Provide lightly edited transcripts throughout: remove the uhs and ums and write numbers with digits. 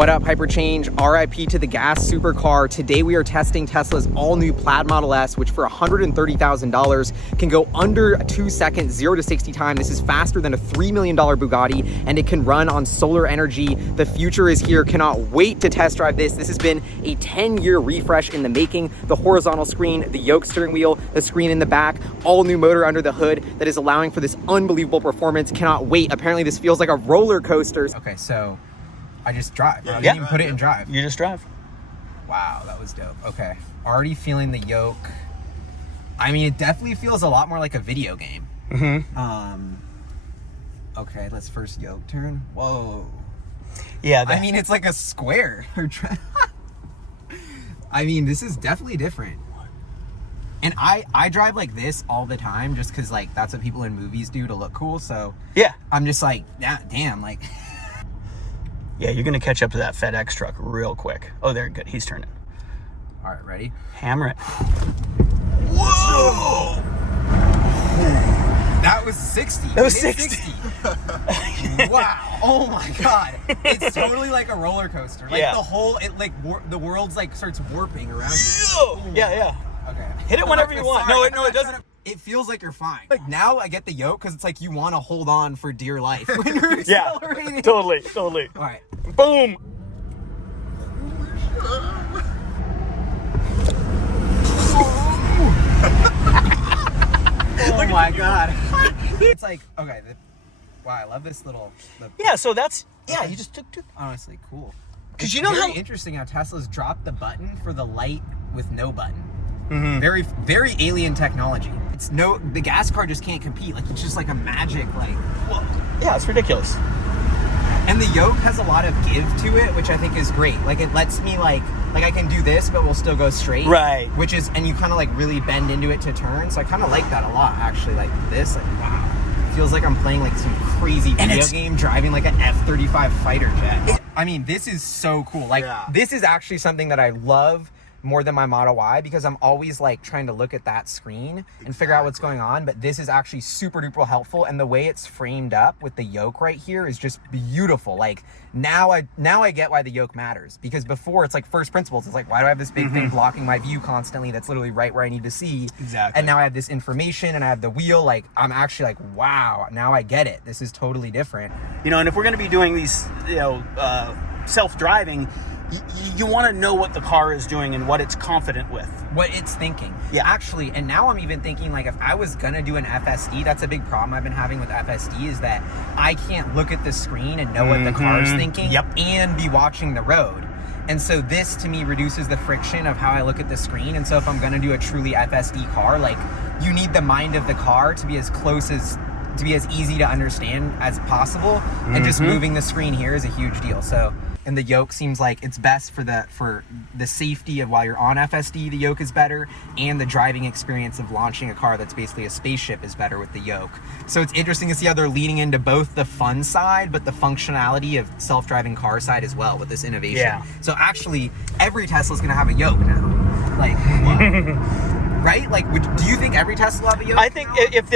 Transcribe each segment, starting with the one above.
What up, Hyperchange? RIP to the gas supercar. Today we are testing Tesla's all-new Plaid Model S, which for $130,000 can go under 2 seconds, 0 to 60 time. This is faster than a $3 million Bugatti, and it can run on solar energy. The future is here. Cannot wait to test drive this. This has been a 10-year refresh in the making. The horizontal screen, the yoke steering wheel, the screen in the back, all new motor under the hood that is allowing for this unbelievable performance. Cannot wait. Apparently this feels like a roller coaster. Okay, so I just drive. I didn't even put it in drive. You just drive. Wow, that was dope. Okay, already feeling the yoke. I mean, it definitely feels a lot more like a video game. Okay, let's first yoke turn. Whoa. Yeah. I mean, it's like a square. I mean, this is definitely different. And I drive like this all the time just because, like, that's what people in movies do to look cool. So yeah, I'm just like, damn, like. Yeah, you're going to catch up to that FedEx truck real quick. Oh, there, good. He's turning. All right, ready? Hammer it. Whoa! That was 60. That was 60. Wow. Oh my God. It's totally like a roller coaster. Like yeah. The whole, the world's like starts warping around you. Oh, yeah. Okay. Hit it whenever you want. Sorry, No, it doesn't. It feels like you're fine. Like now I get the yoke because it's like you want to hold on for dear life when you're accelerating. Yeah, totally. All right. Boom. Oh my God. It's like, okay. Wow, I love this little. Yeah, so that's, yeah, you just took. Honestly, cool. Because you know very how interesting how Tesla's dropped the button for the light with no button. Mm-hmm. Very, very alien technology. The gas car just can't compete. Like, it's just like a magic, like. Well, yeah, it's ridiculous. And the yoke has a lot of give to it, which I think is great. Like, it lets me like I can do this, but we'll still go straight. Right. Which is, and you kind of like really bend into it to turn. So I kind of like that a lot, actually. Like this, like, wow. Feels like I'm playing like some crazy video game driving like an F-35 fighter jet. I mean, this is so cool. Like, this is actually something that I love more than my Model Y because I'm always like trying to look at that screen and figure out what's going on. But this is actually super duper helpful. And the way it's framed up with the yoke right here is just beautiful. Like now I get why the yoke matters, because before it's like first principles. It's like, why do I have this big thing blocking my view constantly that's literally right where I need to see? Exactly. And now I have this information and I have the wheel. Like, I'm actually like, wow, now I get it. This is totally different. You know, and if we're going to be doing these, self-driving, you want to know what the car is doing and what it's confident with. What it's thinking. Yeah. Actually, and now I'm even thinking, like, if I was going to do an FSD, that's a big problem I've been having with FSD is that I can't look at the screen and know what the car's thinking and be watching the road. And so this, to me, reduces the friction of how I look at the screen. And so if I'm going to do a truly FSD car, like, you need the mind of the car to be as easy to understand as possible. And just moving the screen here is a huge deal. So, and the yoke seems like it's best for the safety of while you're on FSD, the yoke is better, and the driving experience of launching a car that's basically a spaceship is better with the yoke. So it's interesting to see how they're leaning into both the fun side, but the functionality of self-driving car side as well with this innovation. Yeah. So actually, every Tesla's gonna have a yoke now. Like, right? Like, do you think every Tesla will have a yoke? I think if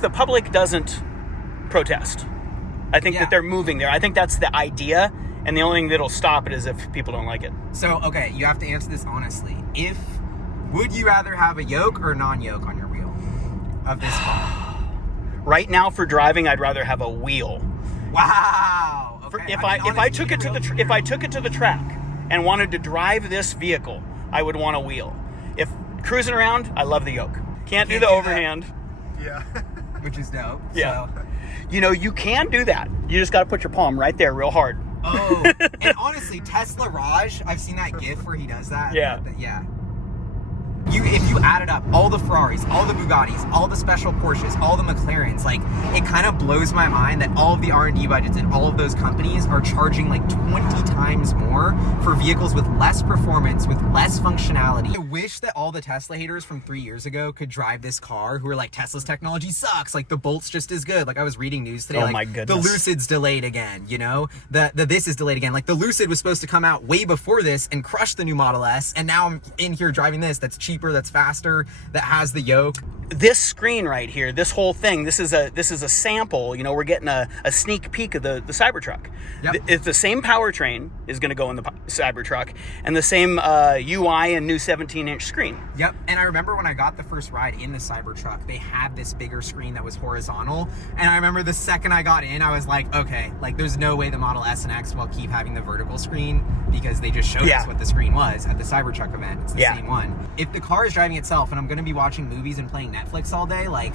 the public doesn't protest, I think that they're moving there. I think that's the idea, and the only thing that'll stop it is if people don't like it. So, okay, you have to answer this honestly. Would you rather have a yoke or non-yoke on your wheel of this car? Right now, for driving, I'd rather have a wheel. Wow. Okay. If I took it to the track and wanted to drive this vehicle, I would want a wheel. If cruising around, I love the yoke. Can't do the overhand. Yeah. Which is dope. Yeah. So. You know, you can do that. You just got to put your palm right there real hard. Oh, and honestly, Tesla Raj, I've seen that GIF where he does that. Yeah. Yeah. If you added up all the Ferraris, all the Bugattis, all the special Porsches, all the McLarens, like, it kind of blows my mind that all of the R&D budgets in all of those companies are charging like 20 times more for vehicles with less performance, with less functionality. I wish that all the Tesla haters from 3 years ago could drive this car who were like, Tesla's technology sucks, like the Bolt's just as good. Like, I was reading news today, oh like, my goodness, the Lucid's delayed again, you know? The this is delayed again. Like, the Lucid was supposed to come out way before this and crush the new Model S, and now I'm in here driving this that's cheap cheaper, that's faster, that has the yoke. This screen right here, this whole thing, this is a sample. You know, we're getting a sneak peek of the Cybertruck. Yep. It's the same powertrain is going to go in the Cybertruck, and the same UI and new 17-inch screen. Yep. And I remember when I got the first ride in the Cybertruck, they had this bigger screen that was horizontal. And I remember the second I got in, I was like, okay, like there's no way the Model S and X will keep having the vertical screen, because they just showed us what the screen was at the Cybertruck event. It's the same one. If the car is driving itself and I'm going to be watching movies and playing Netflix all day, like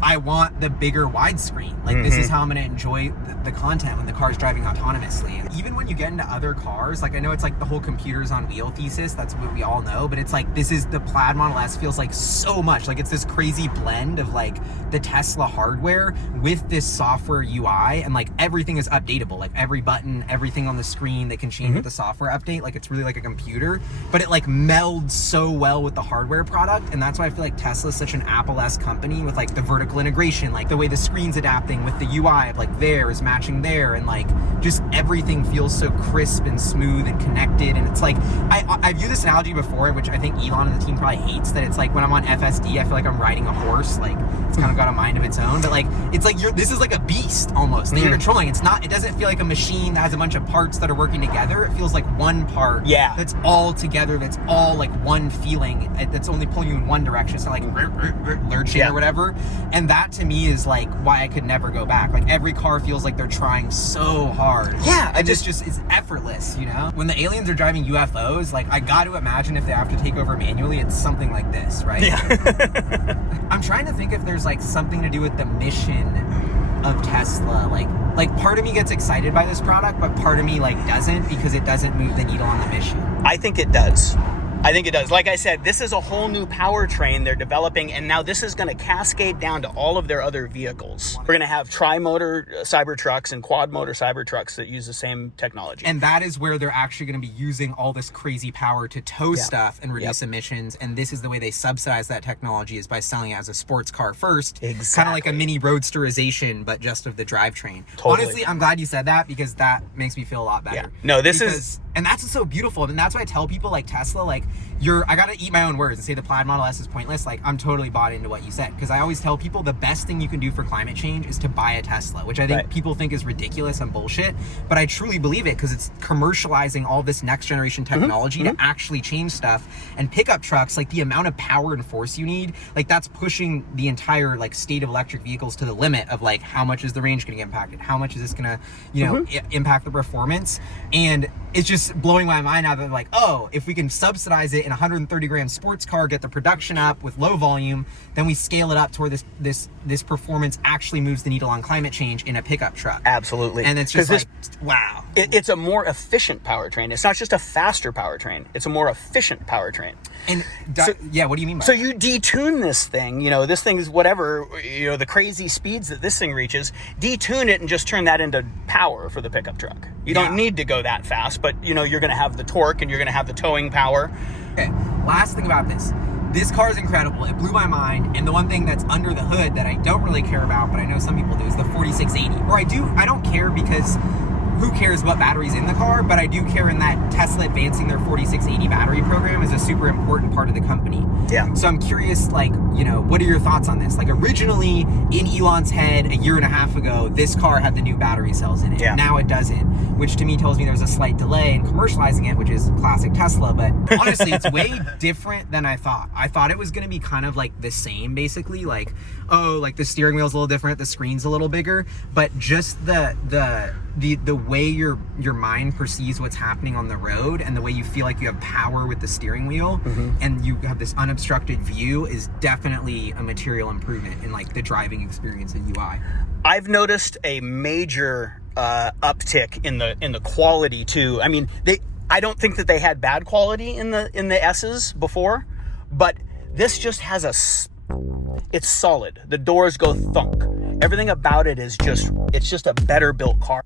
I want the bigger widescreen. Like this is how I'm going to enjoy the content when the car's driving autonomously. Even when you get into other cars, like I know it's like the whole computers on wheel thesis, that's what we all know, but it's like this is the Plaid Model S feels like so much like it's this crazy blend of like the Tesla hardware with this software UI, and like everything is updatable. Like every button, everything on the screen, they can change with the software update. Like it's really like a computer, but it like melds so well with the hardware product. And that's why I feel like Tesla is such an Apple-esque company with like the vertical integration, like the way the screen's adapting with the UI of like there is matching there, and like just everything feels so crisp and smooth and connected. And it's like I view this analogy before, which I think Elon and the team probably hates, that it's like when I'm on FSD, I feel like I'm riding a horse. Like it's kind of got a mind of its own, but like it's like this is like a beast almost that you're controlling. It doesn't feel like a machine that has a bunch of parts that are working together. It feels like one part that's all together, that's all like one feeling, that's only pulling you in one direction. So like lurching or whatever. And that to me is like why I could never go back. Like every car feels like they're trying so hard. Yeah, and it's effortless, you know? When the aliens are driving UFOs, like I got to imagine if they have to take over manually, it's something like this, right? Yeah. I'm trying to think if there's like something to do with the mission of Tesla. Like part of me gets excited by this product, but part of me like doesn't, because it doesn't move the needle on the mission. I think it does. Like I said, this is a whole new powertrain they're developing, and now this is going to cascade down to all of their other vehicles. We're going to have tri-motor Cybertrucks and quad-motor Cybertrucks that use the same technology. And that is where they're actually going to be using all this crazy power to tow stuff and reduce emissions. And this is the way they subsidize that technology, is by selling it as a sports car first. Exactly. Kind of like a mini roadsterization, but just of the drivetrain. Totally. Honestly, I'm glad you said that, because that makes me feel a lot better. Yeah. No, and that's what's so beautiful. And that's why I tell people like Tesla, like I gotta eat my own words and say the Plaid Model S is pointless. Like I'm totally bought into what you said, because I always tell people the best thing you can do for climate change is to buy a Tesla, which I think people think is ridiculous and bullshit, but I truly believe it, because it's commercializing all this next generation technology to actually change stuff. And pickup trucks, like the amount of power and force you need, like that's pushing the entire like state of electric vehicles to the limit of like how much is the range gonna get impacted, how much is this gonna impact the performance. And it's just blowing my mind now that like, oh, if we can subsidize it in a 130 grand sports car, get the production up with low volume, then we scale it up to where this performance actually moves the needle on climate change in a pickup truck. Absolutely. And it's just like, wow. It's a more efficient powertrain. It's not just a faster powertrain. It's a more efficient powertrain. And what do you mean by so that? you detune this thing, this thing is whatever, the crazy speeds that this thing reaches, detune it and just turn that into power for the pickup truck. You don't need to go that fast, but you're going to have the torque and you're going to have the towing power. Okay, last thing about this car is incredible. It blew my mind. And the one thing that's under the hood that I don't really care about, but I know some people do, is the 4680. Or I don't care, because who cares what battery's in the car, but I do care in that Tesla advancing their 4680 battery program is a super important part of the company. Yeah. So I'm curious, like, what are your thoughts on this? Like originally in Elon's head a year and a half ago, this car had the new battery cells in it. Yeah. Now it doesn't, which to me tells me there's a slight delay in commercializing it, which is classic Tesla. But honestly, it's way different than I thought. I thought it was going to be kind of like the same, basically, like, oh, like the steering wheel's a little different, the screen's a little bigger, but just the way your mind perceives what's happening on the road, and the way you feel like you have power with the steering wheel, and you have this unobstructed view, is definitely a material improvement in like the driving experience in UI. I've noticed a major uptick in the quality too. I mean, I don't think that they had bad quality in the S's before, but this just has it's solid. The doors go thunk. Everything about it is it's just a better built car.